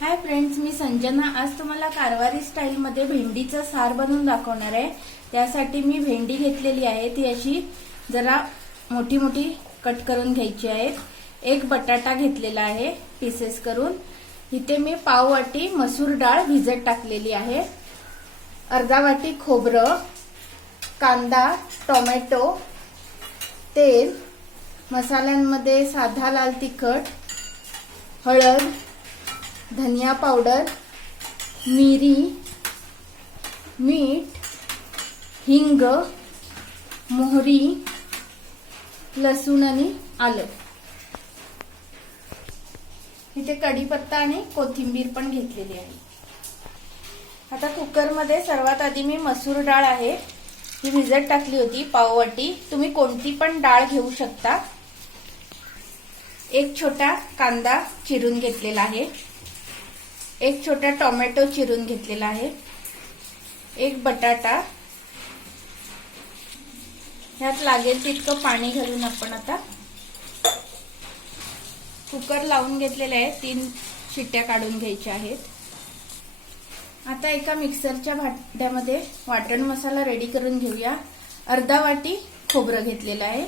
Hi friends, मी संजना। आज तुम्हाला कारवारी style मध्ये भेंडीचा सार बनवून दाखवणार आहे। त्यासाठी मी भेंडी घेतलेली आहे, ती अशी जरा मोठी मोठी कट करून घ्यायची आहे। एक बटाटा घेतलेला आहे पीसेस करून। इथे मी पाव वाटी मसूर डाळ भिजत टाकलेली आहे। अर्धा वाटी खोबरं, कांदा, टोमॅटो, तेल, मसाल्यांमध्ये साधा लाल तिखट, हळद, धनिया पावडर, मिरी, मीठ, हिंग, मोहरी, लसूण आणि आलं। इथे कढीपत्ता आणि कोथिंबीर पण घेतलेली आहे। आता कुकर मध्ये सर्वात आधी मी मसूर डाळ आहे ही भिजत टाकली होती पाव वाटी। तुम्ही कोणती पण डाळ घेऊ शकता। एक छोटा कांदा चिरून घेतलेला आहे, एक छोटा टोमॅटो चिरून घेतलेला आहे, एक बटाटा, ह्यात लागेल तितकं पाणी घालून आपण आता कुकर लावून घेतलेला आहे। 3 शिट्ट्या काढून घ्यायच्या आहेत। आता एका मिक्सरच्या भांड्यामध्ये वाटण मसाला रेडी करून घेऊया। अर्धा वाटी खोबरं घेतलेलं आहे,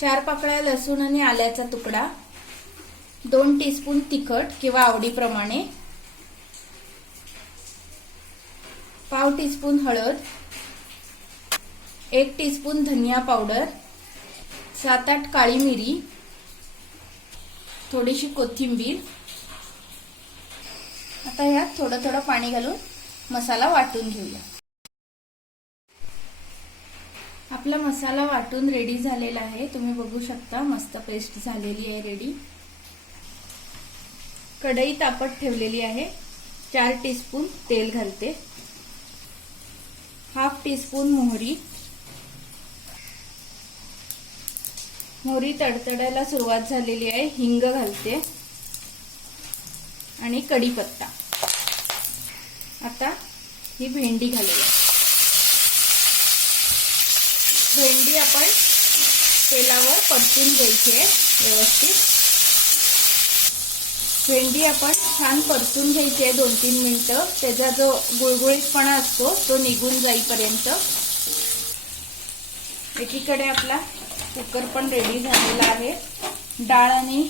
4 पाकळ्या लसूण आणि आल्याचा तुकडा, 2 टीस्पून तिखट किंवा आवडीप्रमाणे, पाव टीस्पून हळद, 1 टीस्पून धनिया पावडर, 7-8 काळी मिरी, थोडीशी कोथिंबीर। आता यात थोडं थोडं पाणी घालून मसाला वाटून घेऊया। आपला मसाला वाटून रेडी झालेला आहे, तुम्ही बघू शकता मस्त पेस्ट झालेली आहे रेडी। कढई तापत ठेवलेली आहे, 4 टीस्पून तेल घालते, हाफ टीस्पून मोहरी, मोहरी तडतडायला सुरुवात झालेली आहे, हिंग घालते आणि कढीपत्ता। आता ही भेंडी घालूया। भेंडी आपण तेलावर परतून घ्यायची आहे व्यवस्थित। भेंडी आपण छान परतून घ्यायची आहे 2-3 मिनिटं। त्याचा जो गुळगुळीतपणा असतो तो निघून जाईपर्यंत। एकीकडे आपला कुकर पण रेडी झालेला आहे, डाळ आणि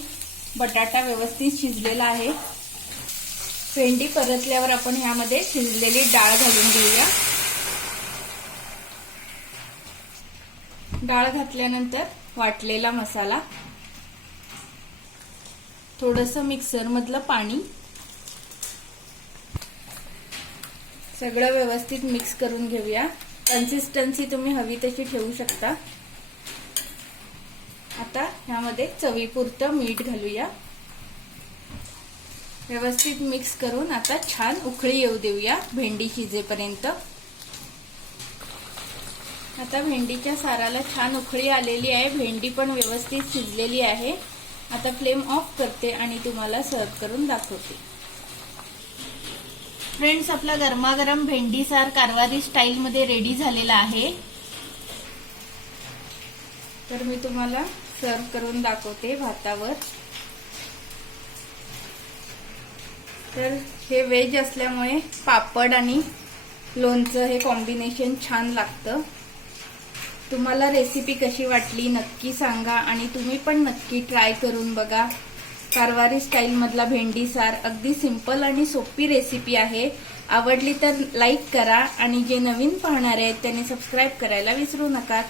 बटाटा व्यवस्थित शिजलेला आहे। भेंडी परतल्यावर आपण ह्यामध्ये शिजलेली डाळ घालून घेऊया। डाळ घातल्यानंतर वाटलेला मसाला, थोडंसं मिक्सर मधलं पाणी, सगळं व्यवस्थित मिक्स करून घेऊया। कन्सिस्टन्सी तुम्ही हवी तशी ठेवू शकता। आता ह्यामध्ये चवीपुरतं मीठ घालूया। व्यवस्थित मिक्स करून आता छान उकळी येऊ देऊया भेंडी शिजेपर्यंत। आता भेंडीच्या साराला छान उकळी आलेली आहे, भेंडी पण व्यवस्थित शिजलेली आहे। आता फ्लेम ऑफ करते आणि तुम्हाला सर्व करून दाखवते। फ्रेंड्स, आपला गरमागरम भेंडी सार कारवारी स्टाईल मध्ये रेडी झालेला आहे। तर मी तुम्हाला सर्व करून दाखवते भातावर। तर हे व्हेज असल्यामुळे पापड आणि लोणचं हे कॉम्बिनेशन छान लागतं। तुम्हाला रेसिपी कशी वाटली नक्की सांगा आणि तुम्ही पण नक्की ट्राय करून बघा। कारवारी स्टाईल मधला भेंडी सार अगदी सिंपल आणि सोपी रेसिपी आहे। आवडली तर लाईक करा आणि जे नवीन पाहणार आहेत त्यांनी सबस्क्राइब करायला विसरू नका।